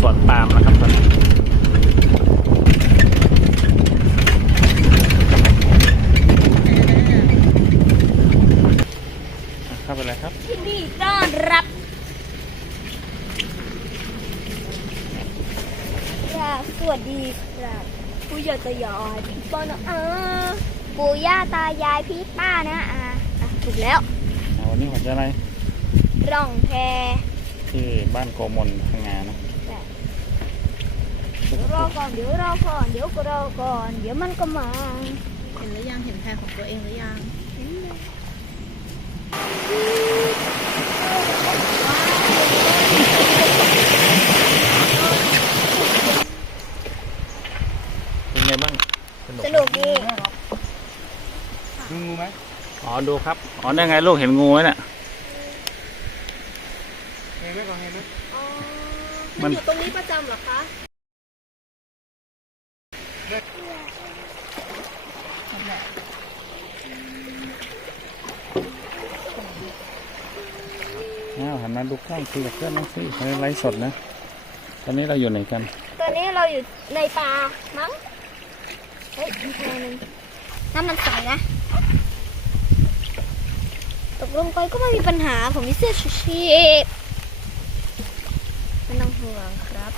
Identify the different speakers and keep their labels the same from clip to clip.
Speaker 1: สวนปาล์มนะครับตอนนี้อะเข้าไปเลยครับ
Speaker 2: ยินดีต้อนรับครับสวัสดีครับ ผู้ใหญ่ตายายพี่ป้านะอาปู่ย่าตายายพี่ป้านะอาอะถูกแล้ว
Speaker 1: อ่าวันนี้ผมจะอะไร
Speaker 2: ร่องแพ
Speaker 1: ที่บ้านโกมลพังงานะ
Speaker 2: เดี๋ยวรอก่อนเดี๋ยวรอก่อนเดี๋ยวก็รอก่อน เดี๋ยวมันก็มา
Speaker 3: เห็นหรือยังเห็นแพรของตัวเองหรือยัง
Speaker 1: เป็นไงบ้าง
Speaker 2: สนุกดี
Speaker 4: ดูงูไหม
Speaker 1: อ๋อดูครับอ๋อได้ไงลูกเห็นงูไหมเนี่ย
Speaker 4: เห็นไหมก่อนเห็นไหม
Speaker 3: อ๋อ
Speaker 1: มั
Speaker 3: มันนอยู่ตรงนี้ประจำเหรอคะ
Speaker 1: อ้าวหันมาดูกล้องคุยกับเพื่อนน้องสิเขาไลฟ์สดนะ ตอนนี้เราอยู่ไหนกัน
Speaker 2: ตอนนี้เราอยู่ในป่ามั้ง เฮ้ยอีกตัวหนึงน้ำมันใสนะ ตกลงไปก็ไม่มีปัญหา ผมมีเสื้อชูชีพไม่ต้องห่วงครับ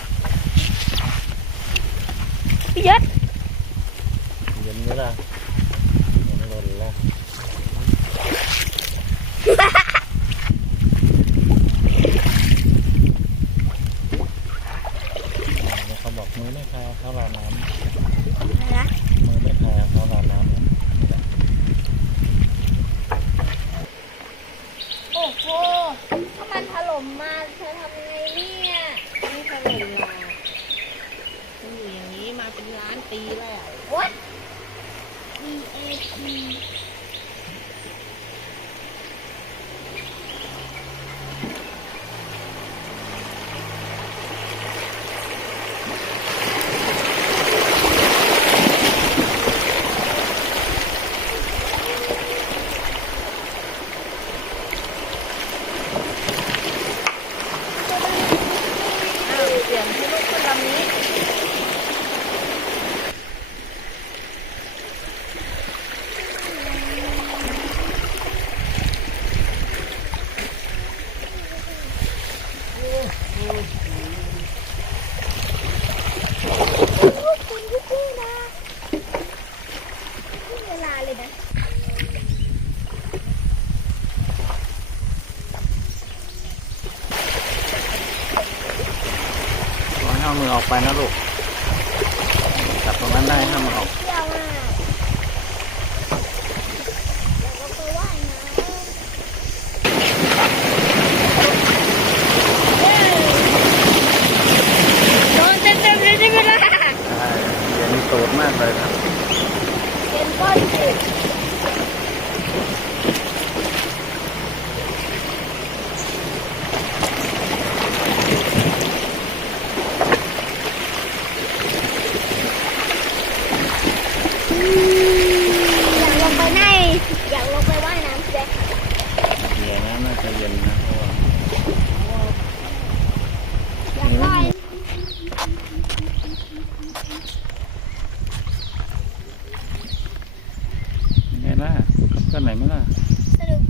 Speaker 2: พี่ยศ
Speaker 1: ไหมล่ะเย็นหล่นแล้วเขาบอกมือไม่พายเขารอน้ำ
Speaker 2: นะ
Speaker 1: มือไม่พายเขารอน้ำเนี่ย
Speaker 2: โอ้โหถ้ามันถล่มมาเธอทำไงเนี่ย
Speaker 3: ไม่ถล่มหรอกมันอยู่อย่างนี้มาเป็นล้านปีแล้ว
Speaker 2: What E A T
Speaker 3: อให้
Speaker 2: เอา
Speaker 1: มือออกไปนะลูกจับตรงนั้นได้ห้ามมันออก
Speaker 2: เที่ยวมากอยากลงไปว่ายน้ำโดนเต็มๆเลยใช่ไหมล่ะ
Speaker 1: ใช่เย็นตูดมากเลยครับ
Speaker 2: เป็นก้อนหินอยากลงไปในอยากลงไปว่ายน้ำใช่ไหม
Speaker 1: เย็นนะน่าจะเย็นนะเพราะว่า
Speaker 2: อยากว่าย
Speaker 1: ยังไงล่ะกับเพื่อน ไหนไหมล่ะ
Speaker 2: สนุก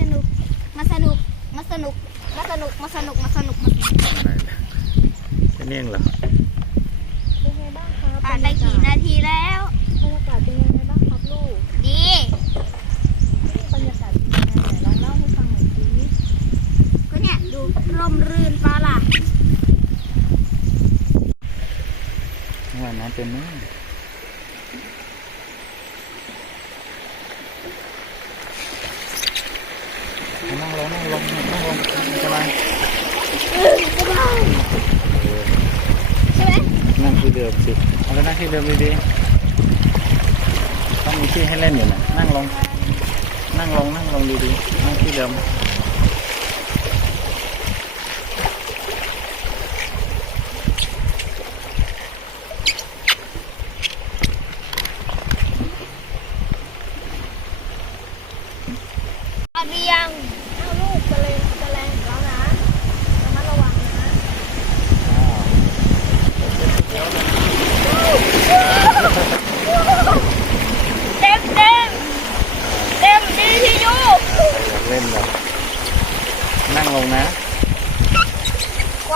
Speaker 2: สนุก มาสนุก มาสนุก มาสนุก มาสนุก มาสนุกมาสนุก
Speaker 1: อะไรนะแค่นี้เองเหรอ
Speaker 3: เป็นไงบ้างครับ
Speaker 2: ผ่านไปกี่นาทีแล้ว
Speaker 3: บรรยากาศเป็นยังไงบ้างครับลูก
Speaker 2: ดี
Speaker 3: บรรยากาศเป็นยังไงไหนลองเล่าให้ฟังหน่อยสิ
Speaker 2: ก็เนี่ยดูร่มรื่นฟ้าล่ะ
Speaker 1: ว่าน้ำเป็นไหม นั่งลงนั่งลงนั่งลงไม่เป็นไร
Speaker 2: สบายใช่ไหม
Speaker 1: นั่งที่เดิมสิเอาไปนั่งที่เดิมดีๆต้องมีที่ให้เล่นอยู่นะนั่งลง นั่งลงนั่งลงดีๆนั่งที่เดิม
Speaker 2: อาเรียง
Speaker 3: อ้าวลูกจะเลงจะแรงของเรานะระมัดระวังนะ
Speaker 1: อ้าว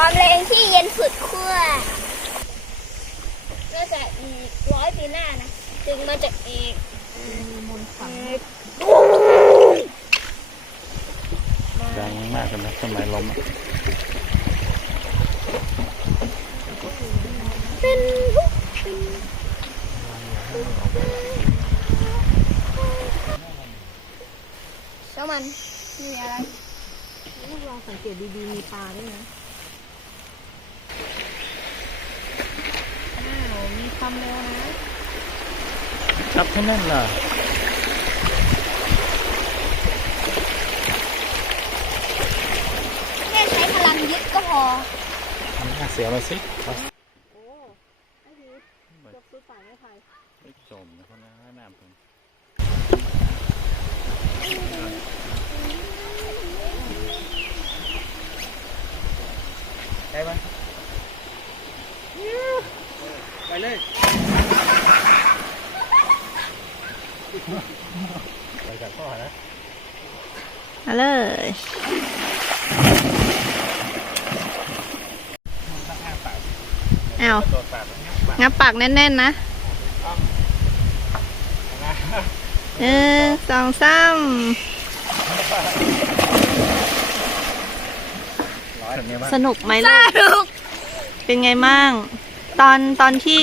Speaker 2: ความแรงที่เย็นสุดขั้วน่าจะอีกร้อยปีหน้านะถึงมันจะอีก
Speaker 3: มีมนต์ขลัง
Speaker 1: ดังมากเลยนะต้นไมล้มอะ
Speaker 2: เป็นช่ามันไม่มีอะไร
Speaker 3: ลูกลองสังเกตดีๆมีปลาด้วยนะ อ้าว มีความเร็วนะ
Speaker 1: จับให้แน่นล่ะ
Speaker 2: แค่ใช้พลังยึดก็พอ
Speaker 1: ทำหน้าเสียมาสิเอา
Speaker 3: โอ้ไอ้พียกซื้อสายไม่ไผ่
Speaker 1: ไม่จมนะคนนะน้ำเพิ่งได้ไหมไปเลย ไปกับพ่อนะ
Speaker 3: มาเลยอ้าว
Speaker 1: ตัวปากมันงับปาก
Speaker 3: งับปากแน่นๆนะหนึ่งสองสาม
Speaker 1: ร้อยแบบนี้ว่า
Speaker 3: สนุกไหมลูก เป็นไงบ้าง ตอนตอนที่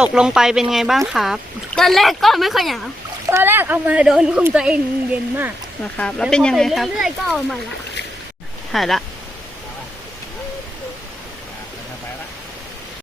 Speaker 3: ตกลงไปเป็นไงบ้างครับ
Speaker 2: ตอนแรกก็ไม่ค่อยหนาว ตอนแรกเอามาโดนคุมตัวเองเย็นมาก
Speaker 3: นะครับ แล้วเป็นยังไงครับ
Speaker 2: เรื่อยๆก็เอามาละ
Speaker 3: ถ่ายละ
Speaker 1: ไปละ